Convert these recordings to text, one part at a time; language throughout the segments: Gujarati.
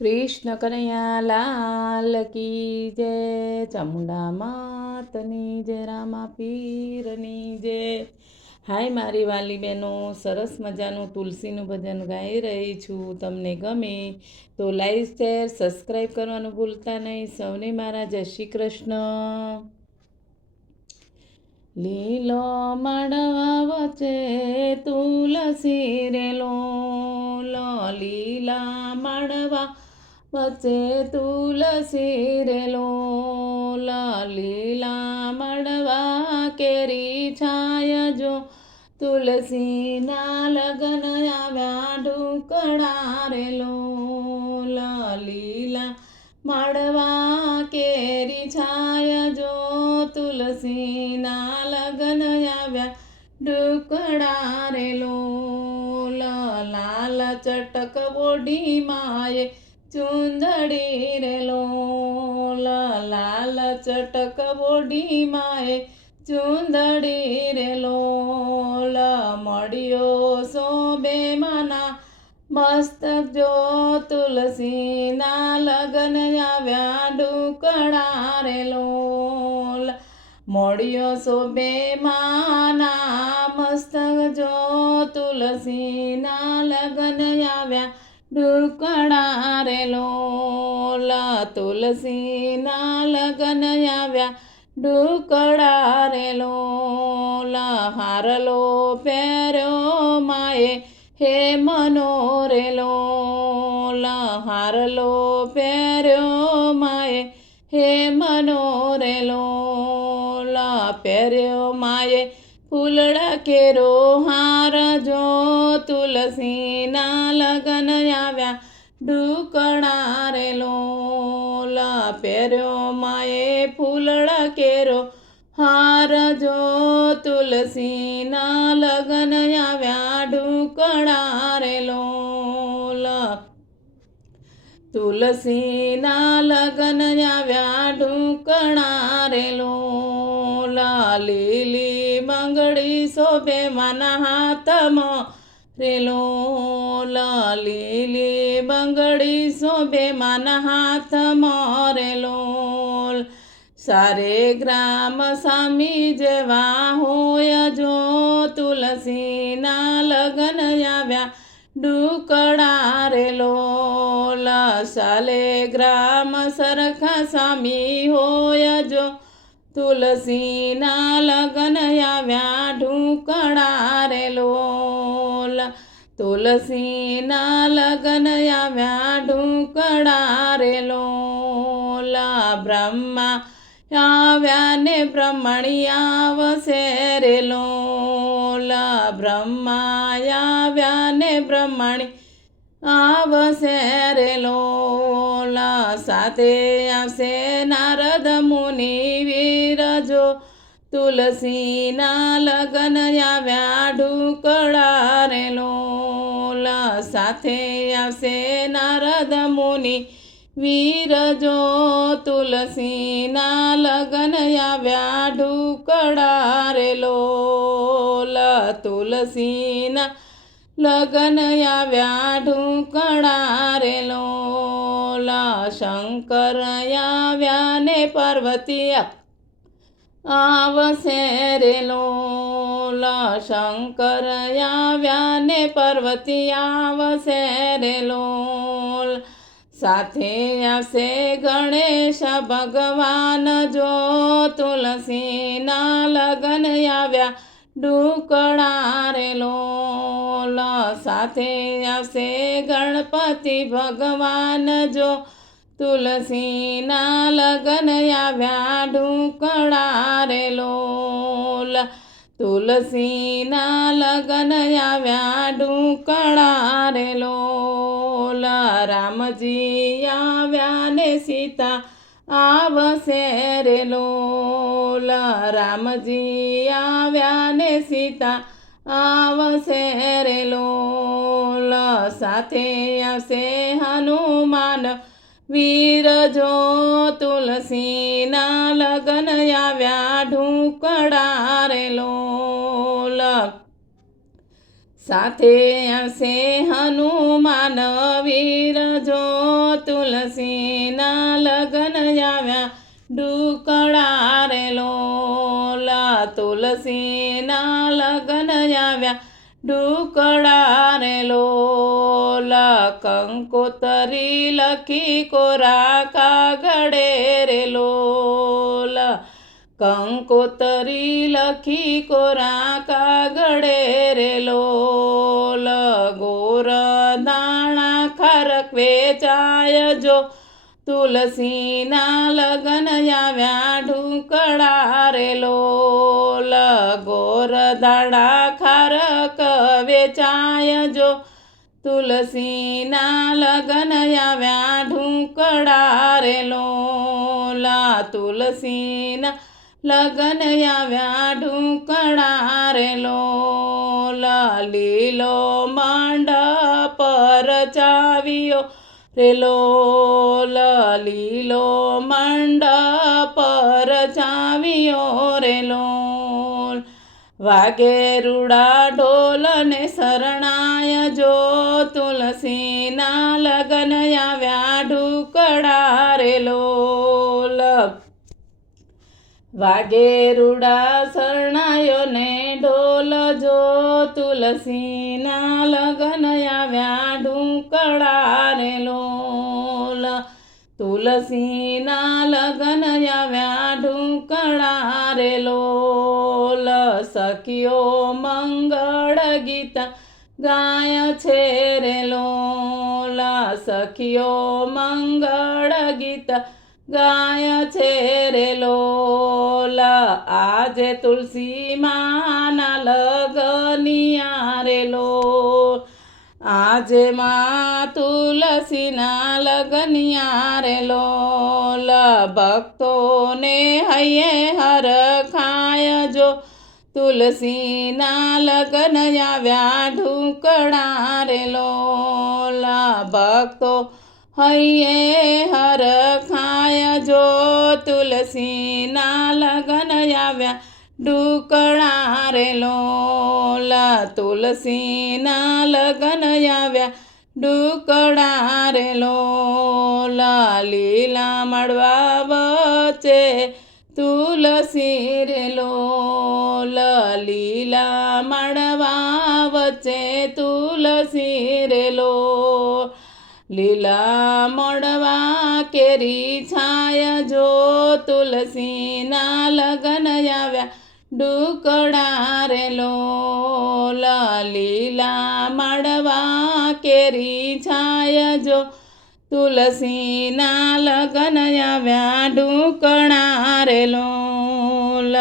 કૃષ્ણ કનૈયા લાલ કી જય, ચામુંડા માતની જય, રામા પીરની જય. હાય મારી વાલી બહેનો, સરસ મજાનું તુલસીનું ભજન ગાઈ રહી છું તમને ગમે તો લાઈક, શેર સબસ્ક્રાઈબ કરવાનું ભૂલતા નહીં. સૌને મારા જય શ્રી કૃષ્ણ. લીલો માડવા વચ્ચે તુલસી રેલો, લો લીલા માડવા વચ્ચે તુલસી રેલો લીલા માડવા કેરી છાય જો. તુલસીના લગન આવ્યા ઢુકડા રેલો લીલા માડવા કેરી છાય જો. તુલસીના લગન આવ્યા ડુકડા રે લોલ ચટક બોડી માએ ચુંદડી રે લોલ લાલ ચટક બોડી માએ ચુંદડી રે લોલ મળ્યો સોબે માના મસ્તક જો તુલસીના લગન આવ્યા ડુકડા રે લોલ મોડિયો સોબે માના મસ્તક જો તુલસીના લગન આવ્યા ડુકડા રે લોલ તુલસીના લગન આવ્યા. ડુકડા રે લોલ હારલો પહેર્યો માએ. હે મનોરેલો હારલો પહેર્યો માએ. હે મનોરેલો પહેર્યો માએ. ફૂલડા કેરો હાર જો તુલસીના લગન આવ્યા. ઢુકણા રે લોલા પહેર્યો માએ ફૂલડા કેરો હાર જો તુલસીના લગન આવ્યા. ઢુકડા રે લોલા તુલસીના લગન આવ્યા. ઢુકડા રે લોલા લીલી બંગડી શોભે માના હાથમાં. રેલો લીલી બંગડી શોભે માના હાથમાં. રેલોલ સારે ગ્રામ સામી જેવા હોય જો તુલસીના લગન આવ્યા. ડુકડા રેલો સાલે ગ્રામ સરખા સામી હોય જો તુલસીના લગન આવ્યા ઢુકડા રે લોલ. તુલસીના લગન આવ્યા ઢુકડા રે લોલ. બ્રહ્મા આવ્યા ને બ્રહ્મણી આવશે રે લોલ. બ્રહ્મા આવ્યા ને બ્રહ્મણી આવશે રે લોલ. સાથે આવશે નારદ મુનિ તુલસીના લગન આવ્યા ઢુકડા રે લોલ સાથે આવશે નારદ મુનિ. વીરજો તુલસીના લગન આવ્યા ઢુકડા રે લોલ તુલસીના લગન આવ્યા ઢુકડા રે લોલ. શંકર આવ્યા ને પાર્વતી આવશે રે લોલ શંકર આવ્યા ને પર્વતી આવશે રે સાથે આવશે ગણેશ ભગવાન જો તુલસીના લગન આવ્યા ડુકડા રે સાથે આવશે ગણપતિ ભગવાન જો તુલસીના લગન આવ્યા ઢુકડા રે લોલ તુલસીના લગન આવ્યા ઢુકડા રે લોલ રામજી આવ્યા ને સીતા આવશે રે લોલ રામજી આવ્યા ને સીતા, આવશે રે લોલ. સાથે આવશે હનુમાન. વીર જો તુલસીના લગન આવ્યા ઢુકડા રે લોલ. સાથે આવશે હનુમાન વીર જો તુલસીના લગન આવ્યા ડુકડા રે લોલ. તુલસીના લગન આવ્યા ડુકડા રે લોલા. કંકોતરી લખી કોરા કાગડે રે લોલા. કંકોતરી લખી કોરા કાગડે રે લોલ. ગોર દાણા ખરક વેચાય જો. તુલસીના લગન આવ્યા ઢુકડા રે લોલ. ગોર દાણા ખરક વેચાય જો. તુલસીના લગન આવ્યા ઢુકડા રે લોલા. તુલસીના લગન આવ્યા ઢુકડા રે લોલા. લીલો મંડપ રચાવ્યો રે લોલા. લીલો મંડપ રચાવ્યો રે લોલ. વાગે રૂડા ઢોલ ને શરણાય જો, તુલસીના લગન આવ્યા ઢુકડા રે લોલ. વાગે રૂડા શરણાયો ને ઢોલ જો, તુલસીના લગન આવ્યા ઢુકડા રે લોલ. તુલસીના લગન આવ્યા ઢુકડા રે લોલ. સખીઓ મંગળ ગીત ગાય છે રે લોલા સખીઓ મંગળ ગીત ગાય છે રે લોલા. આજે તુલસી માના લગનિયા રે લો આજે માં તુલસીના લગનિયા રે લોલા. ભક્તોને હૈયે હર ખાય જો તુલસીના લગ્ન આવ્યા ઢુકડા રે લોલા ભક્તો હૈયે હર ખાય જો. તુલસીના લગ્ન આવ્યા ડુકડા રે લોલા તુલસીના લગ્ન આવ્યા ડુકડા રે લોલા લીલા મળવા વચ્ચે તુલસી રે લોલ મણવા વચ્ચે તુલસી રે લો લીલા મણવા કેરી છાય જો તુલસીના લગન આવ્યા. ડુકડા રે લોલ લીલા મણવા કેરી છાય જો તુલસીના લગન આવ્યા ડુકણા રે લોલ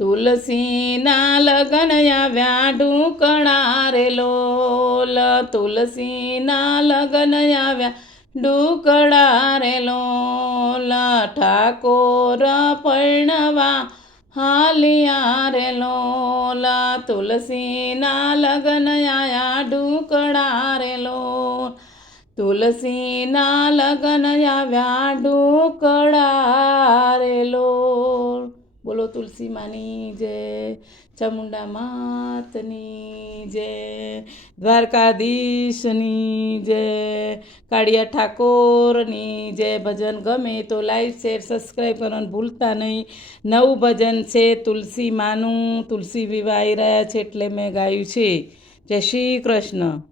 તુલસીના લગન આવ્યા ઢુકણા રે લોલ તુલસીના લગન આવ્યા ડુકડા રે લોલ ઠાકોર પરણવા હાલિયા રે લોલ તુલસીના લગન આયા ડુકડા રે લોલ તુલસીના લગન આવ્યા ઢોકળા રે બોલો તુલસી માની જય, ચામુંડા માતની જય, દ્વારકાધીશની જય, કાળિયા ઠાકોરની જય. ભજન ગમે તો લાઈક, શેર સબસ્ક્રાઈબ કરવાનું ભૂલતા નહીં. નવું ભજન છે તુલસી માનું તુલસી વિવાહી રહ્યા છે એટલે મેં ગાયું છે. જય શ્રી કૃષ્ણ.